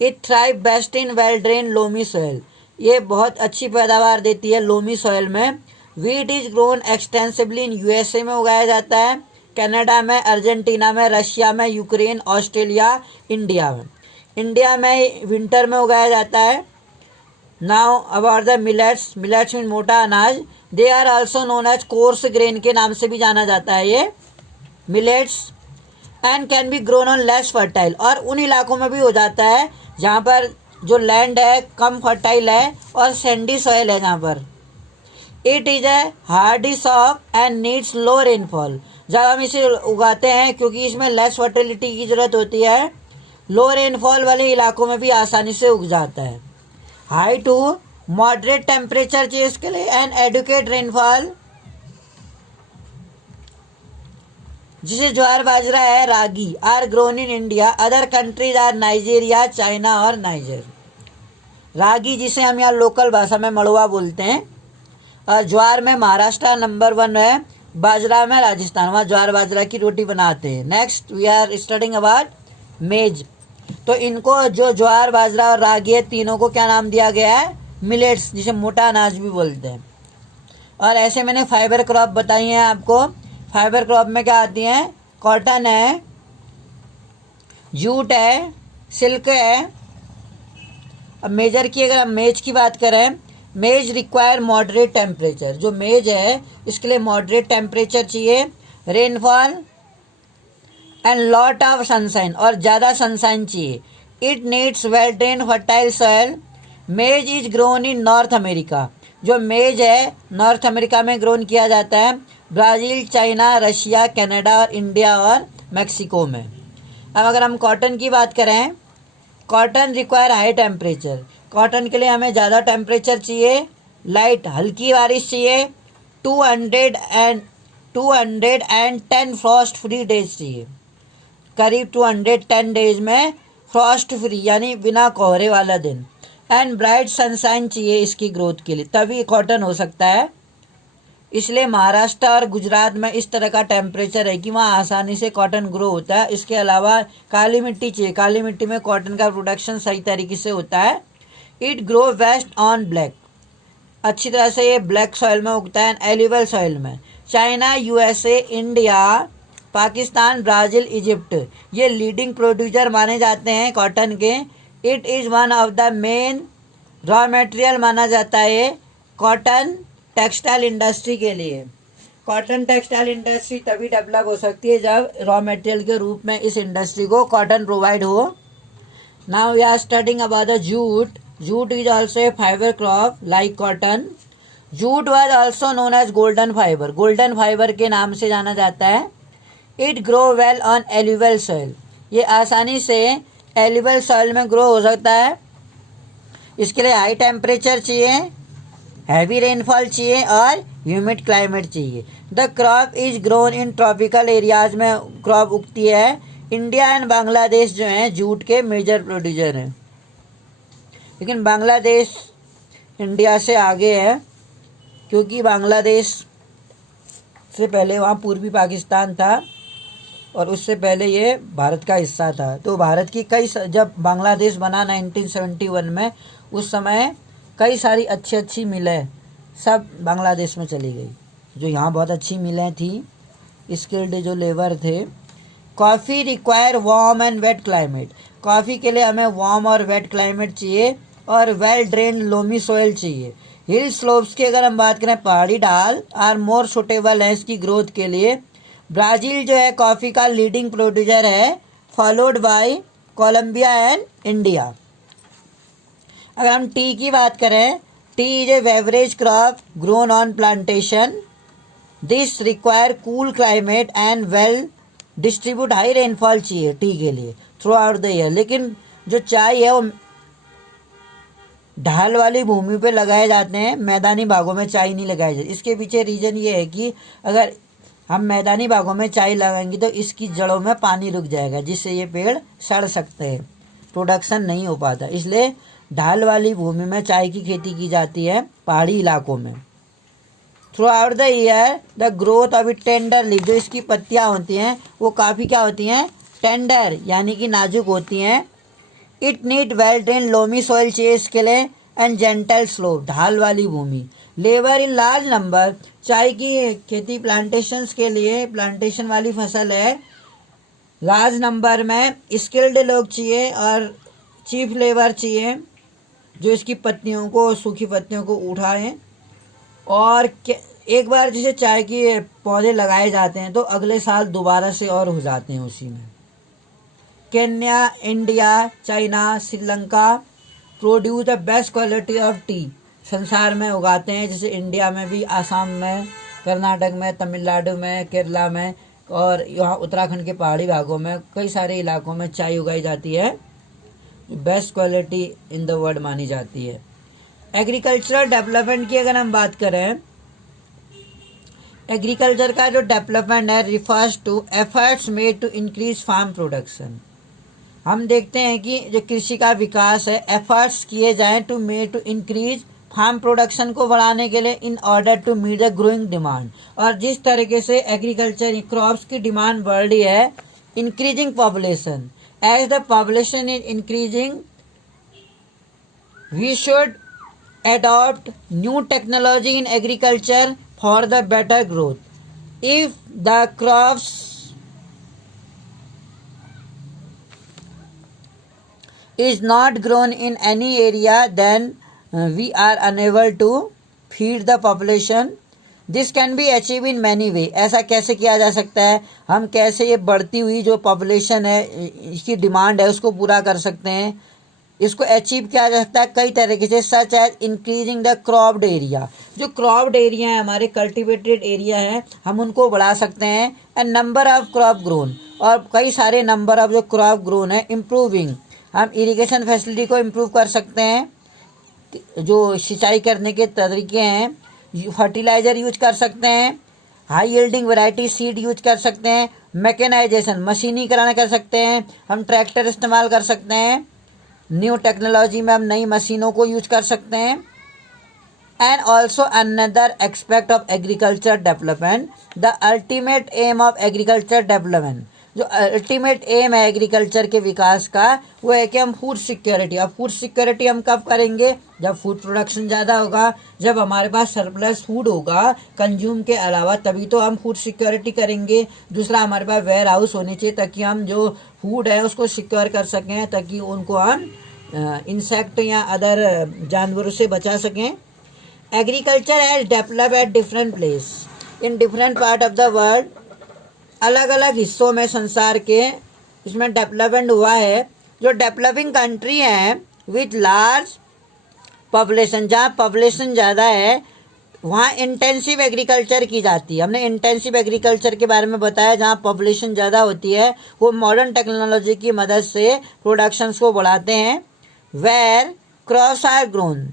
It thrive best in well drain loamy soil, ये बहुत अच्छी पैदावार देती है लोमी सॉइल में। Wheat is grown extensively in USA में उगाया जाता है, कनाडा में, अर्जेंटीना में, रशिया में, यूक्रेन, ऑस्ट्रेलिया, इंडिया में। इंडिया में विंटर में उगाया जाता है। Now about the millets, millets mean मोटा अनाज, they are also known as coarse grain के नाम से भी जाना जाता है ये millets, and can be grown on less fertile, और उन इलाकों में भी हो जाता है जहाँ पर जो लैंड है कम फर्टाइल है और सैंडी सॉइल है जहाँ पर। It is a Hardy shop and needs low rainfall, जब हम इसे उगाते हैं क्योंकि इसमें लेस फर्टिलिटी की ज़रूरत होती है, लो रेनफॉल वाले इलाकों में भी आसानी से उग जाता है। हाई टू मॉडरेट टेम्परेचर चाहिए इसके लिए, एंड एडुकेट रेनफॉल। जिसे ज्वार बाजरा है, ragi are grown in India, other countries are Nigeria, China और नाइजर। रागी जिसे हम यहाँ लोकल भाषा में मड़ुआ बोलते हैं, और ज्वार में महाराष्ट्र नंबर 1 है, बाजरा में राजस्थान, वहाँ ज्वार बाजरा की रोटी बनाते हैं। Next we are studying about maize. तो इनको जो ज्वार बाजरा और रागी है, तीनों को क्या नाम दिया गया है? मिलेट्स, जिसे मोटा अनाज भी बोलते हैं। और ऐसे मैंने फाइबर क्रॉप बताई हैं आपको। फाइबर क्रॉप में क्या आती हैं? कॉटन है, जूट है, सिल्क है। अब मेजर की अगर हम मेज की बात करें, मेज रिक्वायर मॉडरेट टेम्परेचर। जो मेज है इसके लिए मॉडरेट टेम्परेचर चाहिए, rainfall and lot of sunshine, और ज़्यादा सनशाइन चाहिए। It needs well drain fertile soil. Maize is grown in North America. जो मेज है नॉर्थ अमेरिका में ग्रोन किया जाता है, ब्राज़ील, चाइना, रशिया, कनाडा और इंडिया और मैक्सिको में। अब अगर हम कॉटन की बात करें, cotton require high temperature. Cotton के लिए हमें ज़्यादा टेम्परेचर चाहिए, लाइट हल्की बारिश चाहिए, 210 फ्रॉस्ट फ्री डेज चाहिए। करीब 210 डेज में फ्रॉस्ट फ्री यानी बिना कोहरे वाला दिन, एंड ब्राइट सनशाइन चाहिए इसकी ग्रोथ के लिए, तभी कॉटन हो सकता है। इसलिए महाराष्ट्र और गुजरात में इस तरह का टेम्परेचर है कि वहाँ आसानी से कॉटन ग्रो होता है। इसके अलावा काली मिट्टी चाहिए, काली मिट्टी में कॉटन का प्रोडक्शन सही तरीके से होता है। It grow best on black, अच्छी तरह से ये ब्लैक सॉइल में उगता है, एलिवल सॉइल में। China, USA, India, Pakistan, Brazil, Egypt ये लीडिंग प्रोड्यूसर माने जाते हैं कॉटन के। It is one of the main raw material माना जाता है कॉटन टेक्सटाइल इंडस्ट्री के लिए। कॉटन टेक्सटाइल इंडस्ट्री तभी डेवलप हो सकती है जब रॉ मटेरियल के रूप में इस इंडस्ट्री को कॉटन प्रोवाइड हो। Now we are studying about the jute. Jute is also a fibre crop like cotton. Jute was also known as golden fibre, golden fibre के नाम से जाना जाता है। It grow well on alluvial soil, ये आसानी से एल्यूवल सॉइल में ग्रो हो सकता है। इसके लिए हाई टेम्परेचर चाहिए, हैवी रेनफॉल चाहिए और ह्यूमिड क्लाइमेट चाहिए। The crop is grown in tropical areas में क्रॉप उगती है। इंडिया एंड बांग्लादेश जो हैं जूट के मेजर प्रोड्यूसर हैं, लेकिन बांग्लादेश इंडिया से आगे है क्योंकि बांग्लादेश से पहले वहाँ पूर्वी पाकिस्तान था और उससे पहले ये भारत का हिस्सा था। तो भारत की जब बांग्लादेश बना 1971 में, उस समय कई सारी अच्छी मिलें सब बांग्लादेश में चली गई। जो यहाँ बहुत अच्छी मिलें थी, स्किल्ड जो लेबर थे। Coffee require warm and wet climate, coffee के लिए हमें वार्म और वेट क्लाइमेट चाहिए और वेल ड्रेन लोमी सॉइल चाहिए। हिल स्लोप्स की अगर हम बात करें, पहाड़ी ढाल आर मोर सुटेबल है इसकी ग्रोथ के लिए। ब्राज़ील जो है कॉफ़ी का लीडिंग प्रोड्यूसर है, followed by Colombia and India. अगर हम टी की बात करें, tea is a beverage crop grown on plantation. This require cool climate and well distribute, high rainfall चाहिए टी के लिए थ्रू आउट द ईयर। लेकिन जो चाय है वो ढाल वाली भूमि पे लगाए जाते हैं, मैदानी भागों में चाय नहीं लगाई जाती। इसके पीछे रीज़न ये है कि अगर हम मैदानी भागों में चाय लगाएंगे तो इसकी जड़ों में पानी रुक जाएगा, जिससे ये पेड़ सड़ सकते हैं, प्रोडक्शन नहीं हो पाता। इसलिए ढाल वाली भूमि में चाय की खेती की जाती है, पहाड़ी इलाकों में। Through out the year the growth of it tender leaf, जो इसकी पत्तियाँ होती हैं वो काफ़ी क्या होती हैं? टेंडर यानी कि नाजुक होती हैं। It need well drain loamy soil चाहिए इसके लिए एंड जेंटल स्लोप, ढाल वाली भूमि। लेबर इन लार्ज नंबर, चाय की खेती प्लांटेशंस के लिए, प्लांटेशन वाली फसल है, लार्ज नंबर में स्किल्ड लोग चाहिए और चीफ लेबर चाहिए जो इसकी पत्तियों को, सूखी पत्तियों को उठाएं। और एक बार जैसे चाय के पौधे लगाए जाते हैं तो अगले साल दोबारा से और हो जाते हैं उसी में। Kenya, India, China, Sri Lanka produce the best quality of T, संसार में उगाते हैं। जैसे इंडिया में भी आसाम में, कर्नाटक में, तमिलनाडु में, केरला में और यहाँ उत्तराखंड के पहाड़ी भागों में कई सारे इलाकों में चाय उगाई जाती है, best quality in the world मानी जाती है। एग्रीकल्चरल डेवलपमेंट की अगर हम बात करें, एग्रीकल्चर का जो डेवलपमेंट है refers to efforts made to increase farm production. हम देखते हैं कि जो कृषि का विकास है एफर्ट्स किए जाएं to made to increase farm production को बढ़ाने के लिए in order to meet the growing demand. और जिस तरीके से एग्रीकल्चर क्रॉप्स की डिमांड बढ़ रही है, increasing population, as the population is increasing we should adopt new technology in agriculture for the better growth. If the crops is not grown in any area, then we are unable to feed the population. This can be achieved in many way. ऐसा कैसे किया जा सकता है? हम कैसे ये बढ़ती हुई जो पॉपुलेशन है, इसकी डिमांड है, उसको पूरा कर सकते हैं? इसको अचीव किया जा सकता है कई तरीके से, such as increasing the cropped area. जो क्रॉप्ड एरिया है, हमारे कल्टिवेटेड एरिया है, हम उनको बढ़ा सकते हैं। And number of crop grown, और कई सारे नंबर ऑफ जो क्रॉप ग्रोन है। इम्प्रूविंग, हम इरिगेशन फैसिलिटी को इम्प्रूव कर सकते हैं, जो सिंचाई करने के तरीके हैं। फर्टिलाइजर यूज कर सकते हैं, high yielding variety seed use कर सकते हैं, मैकेनाइजेशन मशीनीकरण कर सकते हैं, हम ट्रैक्टर इस्तेमाल कर सकते हैं, न्यू टेक्नोलॉजी में हम नई मशीनों को यूज कर सकते हैं। And also another expect of agriculture development, the ultimate aim of agriculture development, जो अल्टीमेट एम है एग्रीकल्चर के विकास का, वो है कि हम फूड सिक्योरिटी। अब फूड सिक्योरिटी हम कब करेंगे? जब फूड प्रोडक्शन ज़्यादा होगा, जब हमारे पास सरप्लस फूड होगा कंज्यूम के अलावा, तभी तो हम फूड सिक्योरिटी करेंगे। दूसरा, हमारे पास वेयर हाउस होने चाहिए ताकि हम जो फूड है उसको सिक्योर कर सकें, ताकि उनको हम इंसेक्ट या अदर जानवरों से बचा सकें। Agriculture has develop at different place in different part of the world. अलग अलग हिस्सों में संसार के इसमें डेवलपमेंट हुआ है। जो डेवलपिंग कंट्री हैं विथ लार्ज पॉपुलेशन, जहाँ पॉपुलेशन ज़्यादा है, वहाँ इंटेंसिव एग्रीकल्चर की जाती है। हमने इंटेंसिव एग्रीकल्चर के बारे में बताया। जहाँ पॉपुलेशन ज़्यादा होती है वो मॉडर्न टेक्नोलॉजी की मदद से प्रोडक्शंस को बढ़ाते हैं। वेयर क्रॉप्स आर ग्रोन,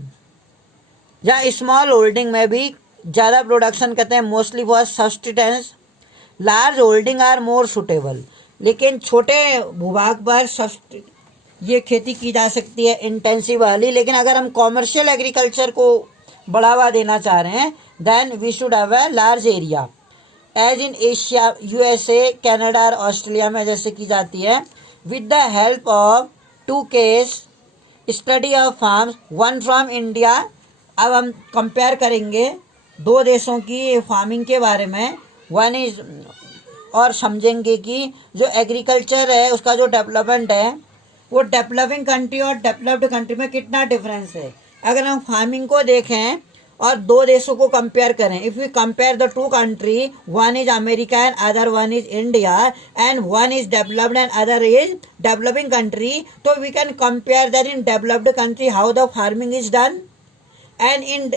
जहाँ स्मॉल होल्डिंग में भी ज़्यादा प्रोडक्शन करते हैं, mostly for subsistence. Large holding are more suitable, लेकिन छोटे भूभाग पर ये खेती की जा सकती है इंटेंसिव वाली। लेकिन अगर हम कॉमर्शियल एग्रीकल्चर को बढ़ावा देना चाह रहे हैं, then we should have a large area, as in Asia, USA, Canada और ऑस्ट्रेलिया में जैसे की जाती है। With the help of 2 case study of farms, one from India. अब हम कंपेयर करेंगे 2 देशों की फार्मिंग के बारे में। वन इज, और समझेंगे कि जो एग्रीकल्चर है उसका जो डेवलपमेंट है वो डेवलपिंग कंट्री और डेवलप्ड कंट्री में कितना डिफरेंस है। अगर हम फार्मिंग को देखें और 2 देशों को कंपेयर करें, if we compare the 2 country, one is America and other one is India, and one is developed and other is developing country, तो we can compare that in developed country how the farming is done and in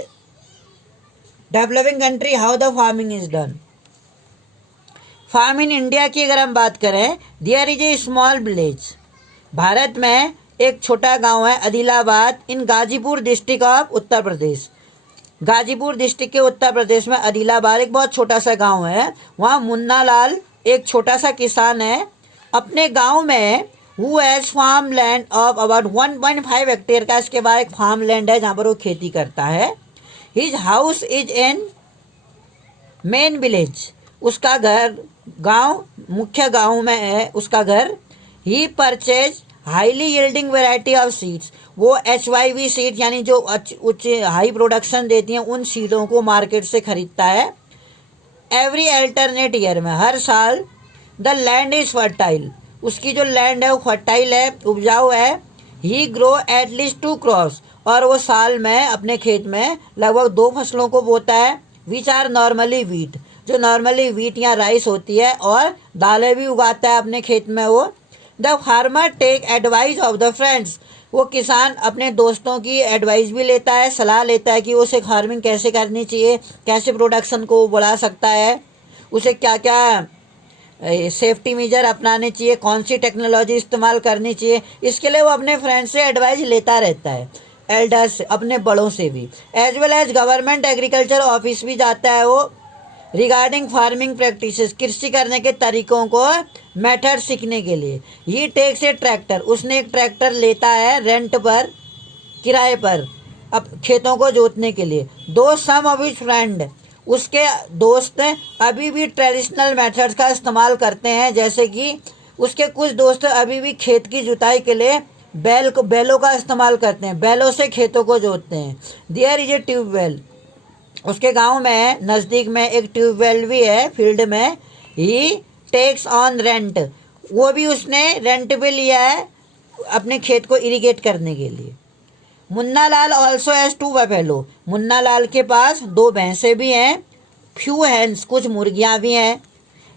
developing country how the farming is done. Farm in India की अगर हम बात करें, there is a small village. भारत में एक छोटा गांव है आदिलाबाद, इन Ghazipur district of Uttar Pradesh. Ghazipur district के उत्तर प्रदेश में आदिलाबाद एक बहुत छोटा सा गांव है। वहाँ मुन्ना लाल एक छोटा सा किसान है। अपने गांव में who has farm land of about 1.5 hectare का इसके बाद एक फार्म लैंड है जहाँ पर वो खेती करता है। His house is in main village, उसका घर गांव मुख्य गांव में है उसका घर। He purchase highly yielding variety of seeds, वो HYV सीड यानी जो उच्च हाई प्रोडक्शन देती हैं उन सीडों को मार्केट से खरीदता है। एवरी अल्टरनेट ईयर में, हर साल। द लैंड इज फर्टाइल, उसकी जो लैंड है वो फर्टाइल है, उपजाऊ है। ही ग्रो एटलीस्ट 2 क्रॉप्स, और वो साल में अपने खेत में लगभग 2 फसलों को बोता है। विच आर नॉर्मली वीट, जो नॉर्मली वीट या राइस होती है, और दालें भी उगाता है अपने खेत में वो। The farmer take advice of the friends, वो किसान अपने दोस्तों की एडवाइस भी लेता है, सलाह लेता है कि उसे फार्मिंग कैसे करनी चाहिए, कैसे प्रोडक्शन को बढ़ा सकता है, उसे क्या क्या सेफ्टी मेजर अपनाने चाहिए, कौन सी टेक्नोलॉजी इस्तेमाल करनी चाहिए। इसके लिए वो अपने फ्रेंड से एडवाइस लेता रहता है, एल्डर्स अपने बड़ों से भी। As well as government agriculture office भी जाता है वो, रिगार्डिंग फार्मिंग प्रैक्टिसेस, कृषि करने के तरीकों को मेथड सीखने के लिए। ही टेक्स ए ट्रैक्टर, उसने एक ट्रैक्टर लेता है रेंट पर, किराए पर, अब खेतों को जोतने के लिए। दो सम ऑफ हिज फ्रेंड, उसके दोस्त अभी भी ट्रेडिशनल मेथड्स का इस्तेमाल करते हैं, जैसे कि उसके कुछ दोस्त अभी भी खेत की जुताई के लिए बैलों का इस्तेमाल करते हैं, बैलों से खेतों को जोतते हैं। देयर इज ए ट्यूबवेल, उसके गांव में नज़दीक में एक ट्यूबवेल भी है फील्ड में। ही टेक्स ऑन रेंट, वो भी उसने रेंट पे लिया है अपने खेत को इरिगेट करने के लिए। Munna Lal also has 2 buffalo, Munna Lal के पास 2 भैंसें भी हैं। फ्यू हैंस, कुछ मुर्गियां भी हैं।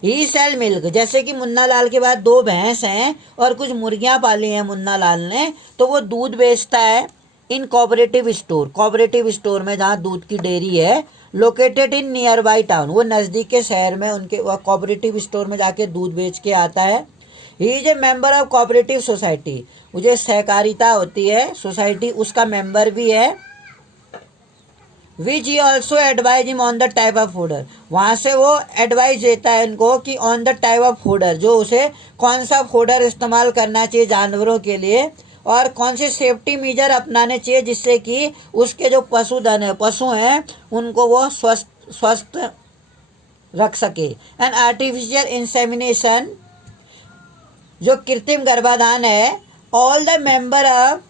ही सेल मिल्क, जैसे कि मुन्ना लाल के पास 2 भैंस हैं और कुछ मुर्गियां पाली हैं मुन्ना लाल ने, तो वो दूध बेचता है इन कोऑपरेटिव स्टोर, कोऑपरेटिव स्टोर में जहाँ दूध की डेयरी है। Located in near by town, वो नज़दीक के शहर में उनके कोऑपरेटिव स्टोर में जाके दूध बेच के आता है। He is a member of cooperative society, वो जो सहकारिता होती है सोसाइटी, उसका मेंबर भी है। Which he also advise him on the type of fodder, वहाँ से वो एडवाइस देता है इनको कि on the type of fodder, जो उसे कौन सा फूडर इस्तेमाल करना चाहिए जानवरों के लिए और कौन से सेफ्टी मेजर अपनाने चाहिए जिससे कि उसके जो पशुधन है, पशु हैं, उनको वो स्वस्थ रख सके। एंड आर्टिफिशियल इंसेमिनेशन, जो कृत्रिम गर्भाधान है, ऑल द मेंबर ऑफ,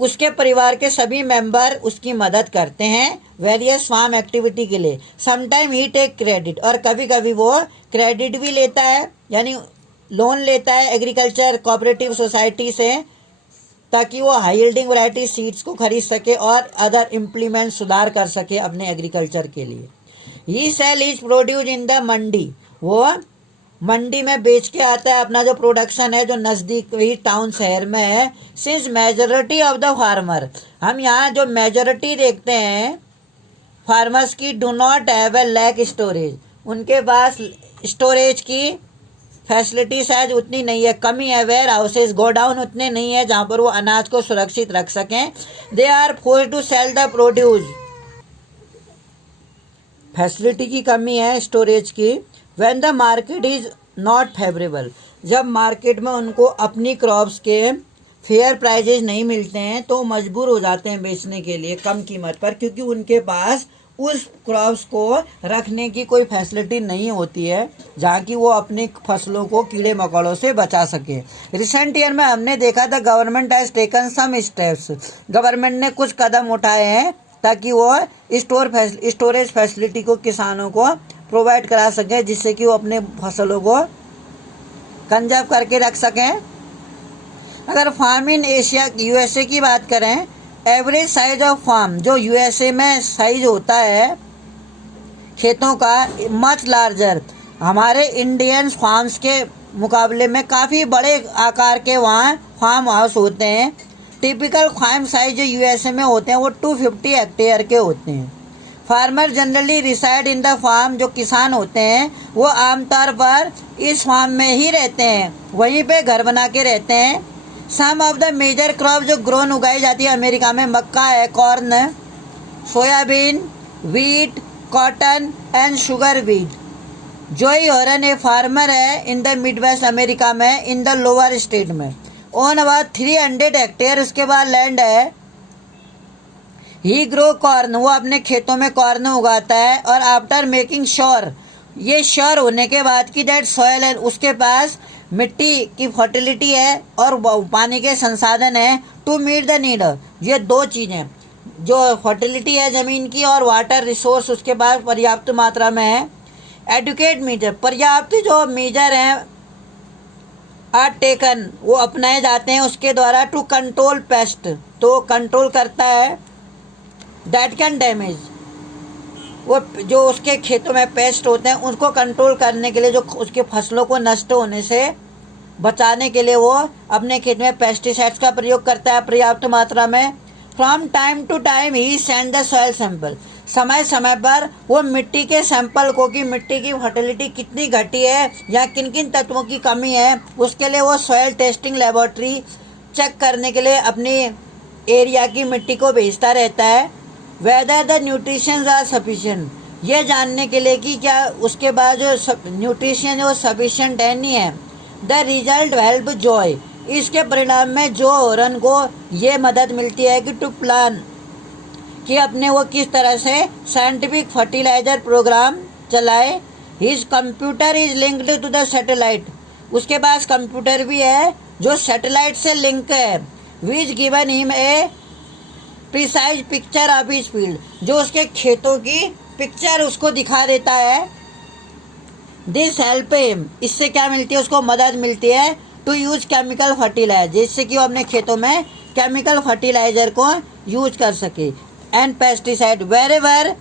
उसके परिवार के सभी मेंबर उसकी मदद करते हैं वेरियस फार्म एक्टिविटी के लिए। समटाइम ही टेक क्रेडिट, और कभी कभी वो क्रेडिट भी लेता है, यानी लोन लेता है एग्रीकल्चर कोऑपरेटिव सोसाइटी से, ताकि वो हाई यील्डिंग वैरायटी सीड्स को खरीद सके और अदर इम्प्लीमेंट सुधार कर सके अपने एग्रीकल्चर के लिए। He sell is produce in the mandi, वो मंडी में बेच के आता है अपना जो प्रोडक्शन है, जो नज़दीक ही टाउन शहर में है। Since majority of the farmer, हम यहाँ जो मेजॉरिटी देखते हैं फार्मर्स की, do not have a lack storage, उनके पास स्टोरेज की फैसिलिटी शायद उतनी नहीं है, कमी है। वेयर हाउसेज, गोडाउन उतने नहीं है जहाँ पर वो अनाज को सुरक्षित रख सकें। They are forced to sell the produce, facility की कमी है स्टोरेज की। When the market is not favourable, जब मार्केट में उनको अपनी क्रॉप्स के फेयर प्राइजेज नहीं मिलते हैं तो मजबूर हो जाते हैं बेचने के लिए कम कीमत पर, क्योंकि उनके पास उस क्रॉप्स को रखने की कोई फैसिलिटी नहीं होती है जहाँ की वो अपनी फसलों को कीड़े मकोड़ों से बचा सके। रिसेंट ईयर में हमने देखा था government has taken some steps, government ने कुछ कदम उठाए हैं ताकि वो स्टोरेज फैसिलिटी को किसानों को प्रोवाइड करा सकें, जिससे कि वो अपने फसलों को कंजर्व करके रख सकें। अगर फार्म इन एशिया यूएसए की बात करें, एवरेज साइज ऑफ फार्म जो यूएसए में साइज होता है खेतों का मच लार्जर, हमारे इंडियन फार्म्स के मुकाबले में काफ़ी बड़े आकार के वहाँ फार्म हाउस होते हैं। टिपिकल फार्म साइज जो यूएसए में होते हैं वो 250 हेक्टेयर के होते हैं। Farmer generally reside in the farm, जो किसान होते हैं वो आमतौर पर इस फार्म में ही रहते हैं, वहीं पे घर बना के रहते हैं। सम ऑफ द मेजर क्रॉप जो ग्रोन उगाई जाती है अमेरिका में, मक्का है, corn, soybean, wheat, cotton and sugar beet. जोई हॉरन ए फार्मर है इन द मिडवेस्ट अमेरिका में, इन द लोअर स्टेट में, ओन अबाउट 300 हेक्टेयर उसके बाद लैंड है। ही ग्रो कॉर्न, वो अपने खेतों में कॉर्न उगाता है। और आफ्टर मेकिंग श्योर, ये श्योर होने के बाद कि दैट सॉयल है, उसके पास मिट्टी की फर्टिलिटी है और पानी के संसाधन है, टू मीट द नीड, ये 2 चीज़ें, जो फर्टिलिटी है ज़मीन की और वाटर रिसोर्स उसके पास पर्याप्त मात्रा में है। एडुकेट मीजर, पर्याप्त जो मेजर हैं आर टेकन, वो अपनाए जाते हैं उसके द्वारा, टू कंट्रोल पेस्ट, तो कंट्रोल करता है। दैट कैन डैमेज, वो जो उसके खेतों में पेस्ट होते हैं उसको कंट्रोल करने के लिए, जो उसके फसलों को नष्ट होने से बचाने के लिए वो अपने खेत में पेस्टिसाइड्स का प्रयोग करता है पर्याप्त मात्रा में। From time to time he send the soil sample, समय समय पर वो मिट्टी के सैंपल को, कि मिट्टी की फर्टिलिटी कितनी घटी है या किन किन तत्वों की कमी है, उसके लिए वो सॉइल टेस्टिंग लेबोरेटरी चेक करने के लिए अपनी एरिया की मिट्टी को भेजता रहता है। Whether the nutritions are sufficient, ये जानने के लिए कि क्या उसके बाद जो न्यूट्रिशन है वो सफिशिएंट है नहीं है। द रिजल्ट हेल्प जॉय, इसके परिणाम में जो रन को ये मदद मिलती है कि टू प्लान कि अपने वो किस तरह से साइंटिफिक फर्टिलाइजर प्रोग्राम चलाए। His computer is linked to the satellite, उसके पास कंप्यूटर भी है जो सैटेलाइट से लिंक है। Which given him a precise picture of his field, जो उसके खेतों की पिक्चर उसको दिखा देता है। दिस हेल्प हिम, इससे क्या मिलती है, उसको मदद मिलती है टू यूज केमिकल फर्टिलाइजर, जिससे कि वो अपने खेतों में केमिकल फर्टिलाइजर को यूज कर सके। And pesticide wherever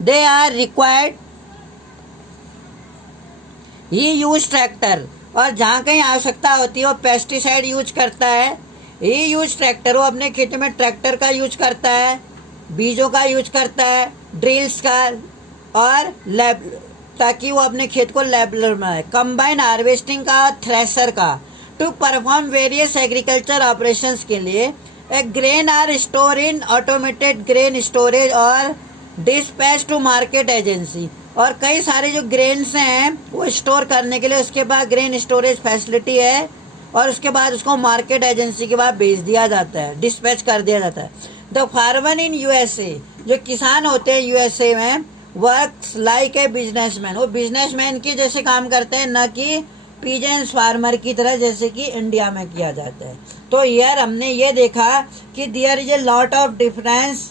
they are required he use tractor, और जहाँ कहीं आवश्यकता होती है वो पेस्टिसाइड यूज करता है। ही यूज ट्रैक्टर, वो अपने खेतों में ट्रैक्टर का यूज करता है, बीजों का यूज करता है, ड्रिल्स का, और लैब, ताकि वो अपने खेत को लेबलर बनाए। कंबाइन हार्वेस्टिंग का, थ्रेसर का, to perform various agriculture operations के लिए। A grain are store in automated grain storage और डिस्पैच टू मार्केट एजेंसी, और कई सारे जो ग्रेन्स हैं वो स्टोर करने के लिए उसके पास ग्रेन स्टोरेज फैसिलिटी है, और उसके बाद उसको मार्केट एजेंसी के बाद भेज दिया जाता है, डिस्पैच कर दिया जाता है। द फार्मर इन यूएसए, जो किसान होते हैं यूएसए में, वर्क्स लाइक ए बिजनेसमैन, वो बिजनेसमैन की जैसे काम करते हैं, न कि पीजेंस फार्मर की तरह जैसे कि इंडिया में किया जाता है। तो यार हमने ये देखा कि there is a lot of difference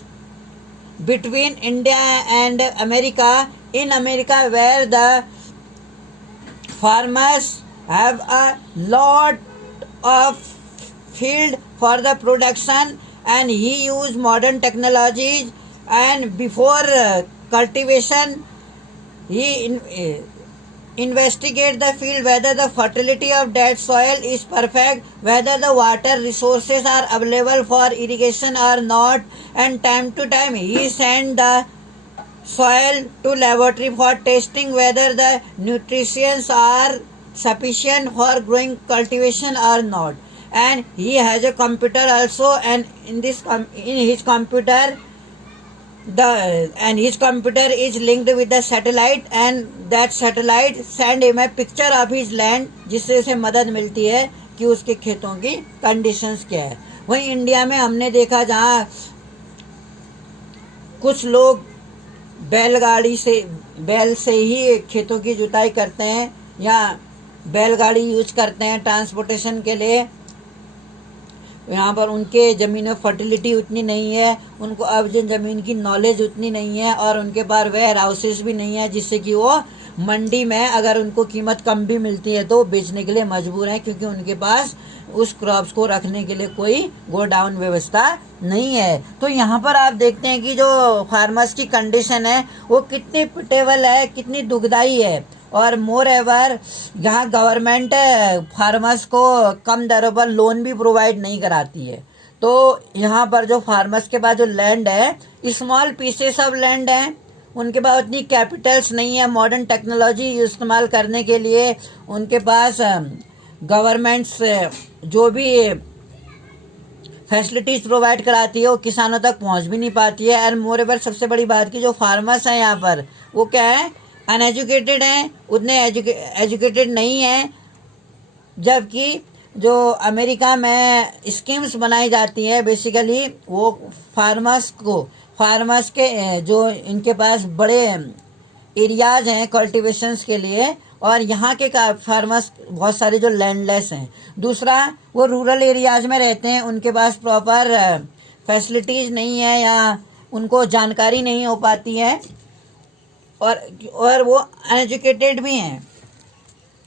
between India and America. In America where the farmers have a lot of field for the production, and he used modern technologies, and before cultivation he investigate the field whether the fertility of that soil is perfect, whether the water resources are available for irrigation or not, and time to time he send the soil to laboratory for testing whether the nutrients are sufficient for growing cultivation or not. And he has a computer also, and in his computer his computer is linked with the satellite, and that satellite send him a picture of his land, जिससे उसे मदद मिलती है कि उसके खेतों की conditions क्या है। वहीं इंडिया में हमने देखा जहाँ कुछ लोग बैल से ही खेतों की जुताई करते हैं, या बैलगाड़ी यूज करते हैं ट्रांसपोर्टेशन के लिए। यहाँ पर उनके ज़मीन में फर्टिलिटी उतनी नहीं है, उनको अब ज़मीन की नॉलेज उतनी नहीं है, और उनके पास वेयर हाउसेस भी नहीं है, जिससे कि वो मंडी में अगर उनको कीमत कम भी मिलती है तो बेचने के लिए मजबूर हैं, क्योंकि उनके पास उस क्रॉप्स को रखने के लिए कोई गोडाउन व्यवस्था नहीं है। तो यहाँ पर आप देखते हैं कि जो फार्मर्स की कंडीशन है वो कितनी पिटेबल है, कितनी दुखदाई है। और मोर एवर यहाँ गवर्नमेंट फार्मर्स को कम दरों पर लोन भी प्रोवाइड नहीं कराती है। तो यहाँ पर जो फार्मर्स के पास जो लैंड है, स्मॉल पीसेस ऑफ लैंड है, उनके पास उतनी कैपिटल्स नहीं है मॉडर्न टेक्नोलॉजी इस्तेमाल करने के लिए। उनके पास गवर्नमेंट्स जो भी फैसिलिटीज़ प्रोवाइड कराती है वो किसानों तक पहुंच भी नहीं पाती है। एंड मोर एवर सबसे बड़ी बात की जो फार्मर्स हैं यहाँ पर वो क्या है, अनएजुकेटेड हैं, उतने एजुकेटेड नहीं हैं। जबकि जो अमेरिका में स्कीम्स बनाई जाती हैं बेसिकली वो फार्मर्स के जो इनके पास बड़े एरियाज हैं कल्टीवेशंस के लिए, और यहाँ के फार्मर्स बहुत सारे जो लैंडलेस हैं। दूसरा वो रूरल एरियाज में रहते हैं, उनके पास प्रॉपर फैसिलिटीज़ नहीं है या उनको जानकारी नहीं हो पाती है, और वो अनएजुकेटेड भी हैं।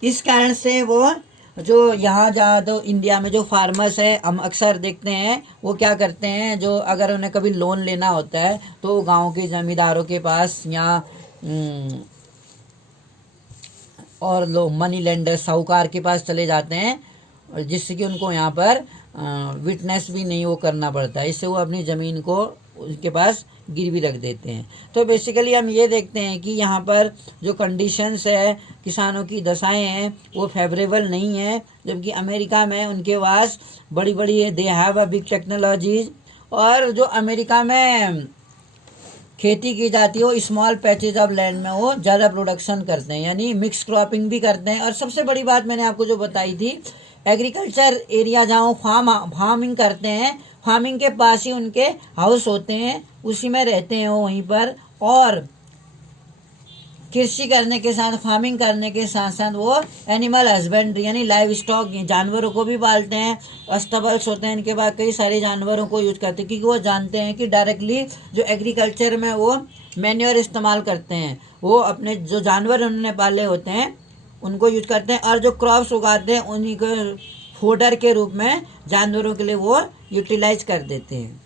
इस कारण से वो जो यहाँ जहाँ तो इंडिया में जो फार्मर्स है हम अक्सर देखते हैं वो क्या करते हैं, जो अगर उन्हें कभी लोन लेना होता है तो गांव के ज़मींदारों के पास या और लोग मनी लेंडर साहूकार के पास चले जाते हैं, और जिससे कि उनको यहाँ पर विटनेस भी नहीं वो करना पड़ता है। इससे वो अपनी ज़मीन को उसके पास गिरवी रख देते हैं। तो बेसिकली हम ये देखते हैं कि यहाँ पर जो कंडीशंस है, किसानों की दशाएं हैं वो फेवरेबल नहीं है। जबकि अमेरिका में उनके पास बड़ी बड़ी they have a big technologies, और जो अमेरिका में खेती की जाती है वो स्मॉल पैचेज ऑफ लैंड में वो ज़्यादा प्रोडक्शन करते हैं, यानी मिक्स क्रॉपिंग भी करते हैं। और सबसे बड़ी बात मैंने आपको जो बताई थी, एग्रीकल्चर एरिया जहाँ वो फार्मिंग करते हैं, फार्मिंग के पास ही उनके हाउस होते हैं, उसी में रहते हैं वो वहीं पर। और कृषि करने के साथ, फार्मिंग करने के साथ साथ वो एनिमल हस्बेंड्री यानी लाइव स्टॉक जानवरों को भी पालते हैं। अस्तबल्स होते हैं इनके बाद, कई सारे जानवरों को यूज करते हैं, क्योंकि वो जानते हैं कि डायरेक्टली जो एग्रीकल्चर में वो मैन्योर इस्तेमाल करते हैं, वो अपने जो जानवर उन्होंने पाले होते हैं उनको यूज करते हैं, और जो क्रॉप्स उगाते हैं उन्हीं को फोडर के रूप में जानवरों के लिए वो यूटिलाइज कर देते हैं।